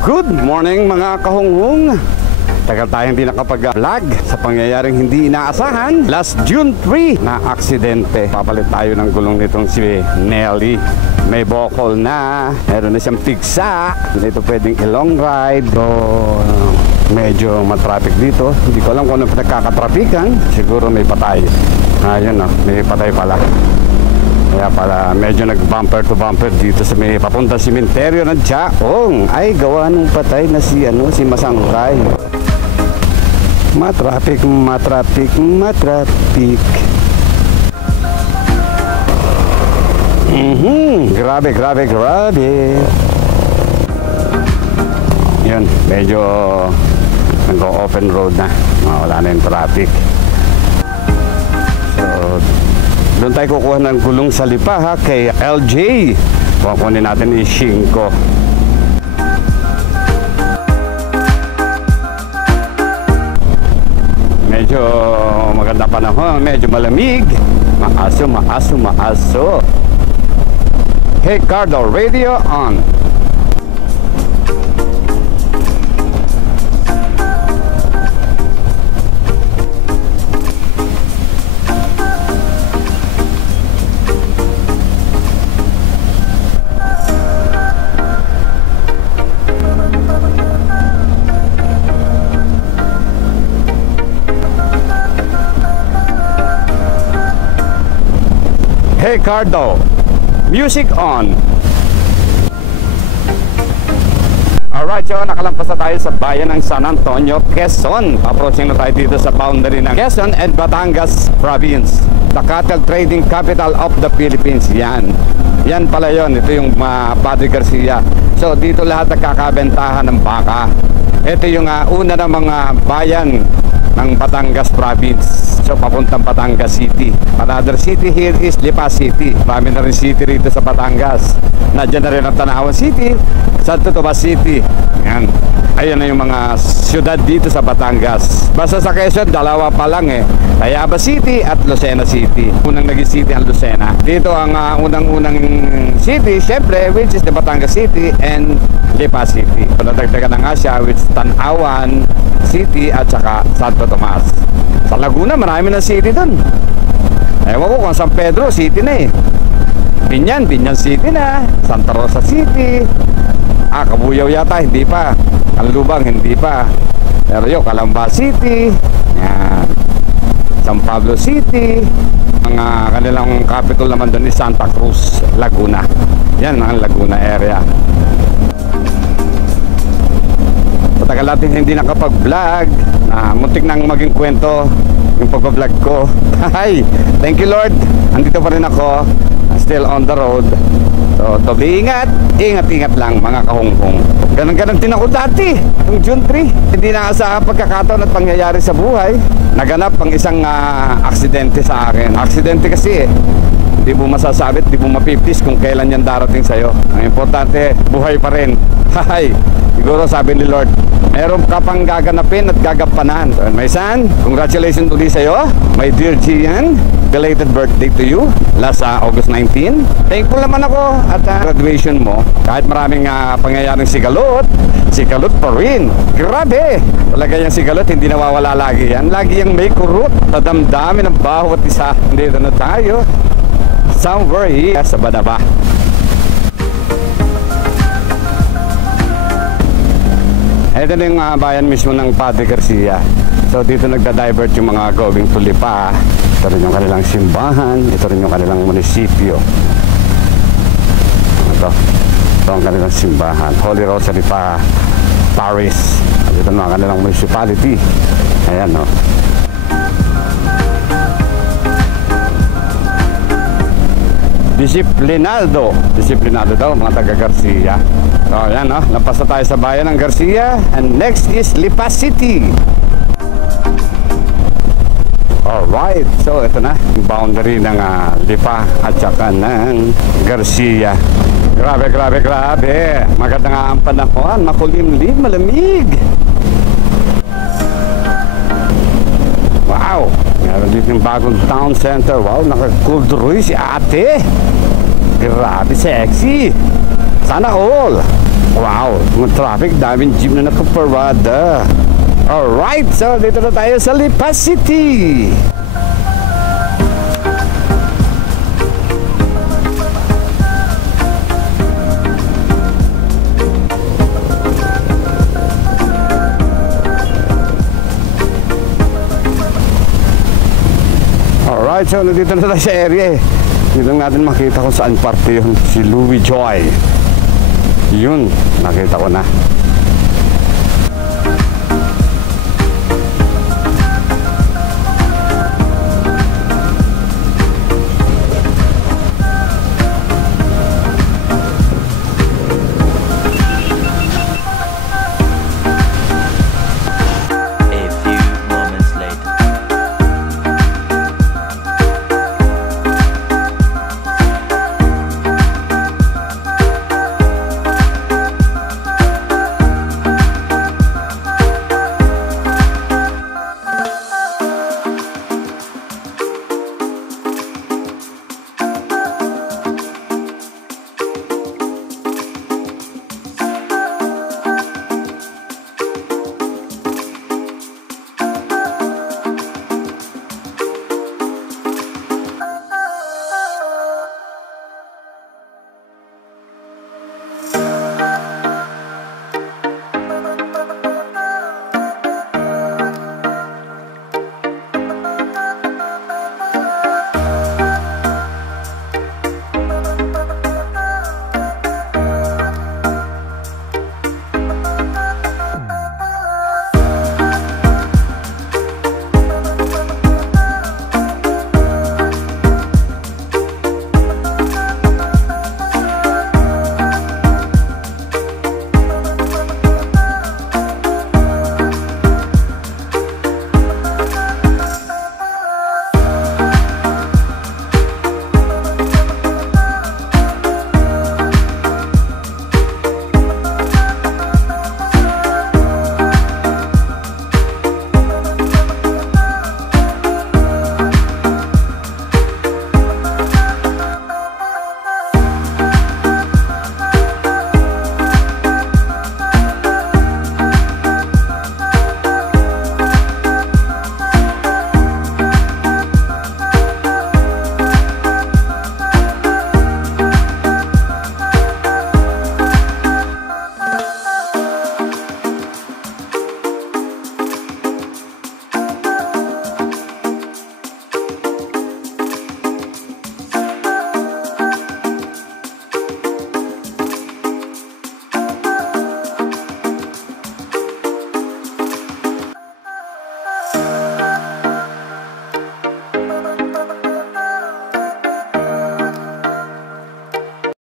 Good morning mga kahunghong. Tagal tayong hindi nakapag-vlog sa pangyayaring hindi inaasahan. Last June 3 na aksidente. Papalit tayo ng gulong nitong si Nelly. May bokol na, meron na siyang pigsa. Hindi ito pwedeng i-long ride. So, medyo matraffic dito. Hindi ko alam kung ano pinagkakatrafikan. Siguro may patay. Ayun o, may patay pala. Kaya pala medyo nag-bumper to bumper dito sa may papunta simenteryo ng Chaong. Ay gawa ng patay na si Masangkay. Matraffic. Grabe. Yun, medyo nag-open road na. Wala na yung traffic. So, doon tayo kukuha ng gulong sa Lipa ha, kay LJ. Kukunin natin yung 5. Medyo maganda panahon, medyo malamig. Maaso. Hey Cardo, radio on. Hey Cardo, music on. Alright, so nakalampas na tayo sa bayan ng San Antonio, Quezon. Approaching na tayo dito sa boundary ng Quezon and Batangas Province, the cattle trading capital of the Philippines. Yan pala yon. Ito yung Padre Garcia. So dito lahat nagkakabentahan ng baka. Ito yung una ng mga bayan ng Batangas Province. So papuntang Batangas City. Another city here is Lipa City. Marami na rin city rito sa Batangas. Nandiyan na rin ang Tanawan City, Santo Tomas City. Yan. Ayan na yung mga syudad dito sa Batangas. Basta sa Quezon, dalawa pa lang eh. Tayaba City at Lucena City. Unang naging city ang Lucena. Dito ang unang-unang city, syempre, which is the Batangas City and Lipa City. Nadagdagan na nga siya, which Tanawan City at saka Santo Tomas. Sa Laguna, marami na city doon. Ewan ko kung San Pedro, city na eh. Binyan City na. Santa Rosa City. Kabuyaw yata, hindi pa. Canlubang, hindi pa. Pero yung Calamba City. Yan. San Pablo City. Ang kanilang capital naman doon is Santa Cruz, Laguna. Yan ang Laguna area. Matagal natin hindi nakapag-vlog. Muntik nang maging kwento yung pag-vlog ko. Hi! Thank you Lord. Andito pa rin ako. Still on the road. So, doble ingat. Ingat lang mga kahunghong. Ganon din ako dati. Yung June 3. Hindi na sa pagkakataon at pangyayari sa buhay. Naganap ang isang aksidente sa akin. Aksidente kasi eh. Hindi mo masasabit, hindi mo mapipis kung kailan yan darating sa'yo. Ang importante, buhay pa rin. Hi! Siguro sabi ni Lord, meron ka pang gaganapin at gagampanan. So, my son, congratulations ulit sa'yo. My dear Gian, belated birthday to you. Last August 19. Thankful naman ako at graduation mo. Kahit maraming pangyayaring sigalot pa rin. Grabe! Talaga yung sigalot, hindi nawawala lagi yan. Lagi yung may kurot sa damdamin ng bawat isa. Dito na tayo. Somewhere here sa Badaba. Ito na yung bayan mismo ng Padre Garcia. So dito nagda-divert yung mga going to Lipa. Ito rin yung kanilang simbahan. Ito rin yung kanilang munisipyo. Ito ang kanilang simbahan. Holy Rosary pa Paris. Ito na ang kanilang municipality. Ayan o. Disiplinado daw mga taga Garcia. So ayan o, lampas na tayo sa bayan ng Garcia. And next is Lipa City. Alright, so ito na yung boundary ng Lipa at saka ng Garcia. Grabe. Maganda nga ang panahon, makulimlim, malamig. Wow, meron dito yung bagong town center. Wow, naka-kulduroy si ate. Grabe sexy. Sana all. Wow, mga traffic, daming jeep na nakaparada. Alright, so dito na tayo sa Lipa City. Alright, so nandito na tayo sa area eh. Dito natin makita kung saan parte yun. Si Louis Joy. Yun, nakita ko na.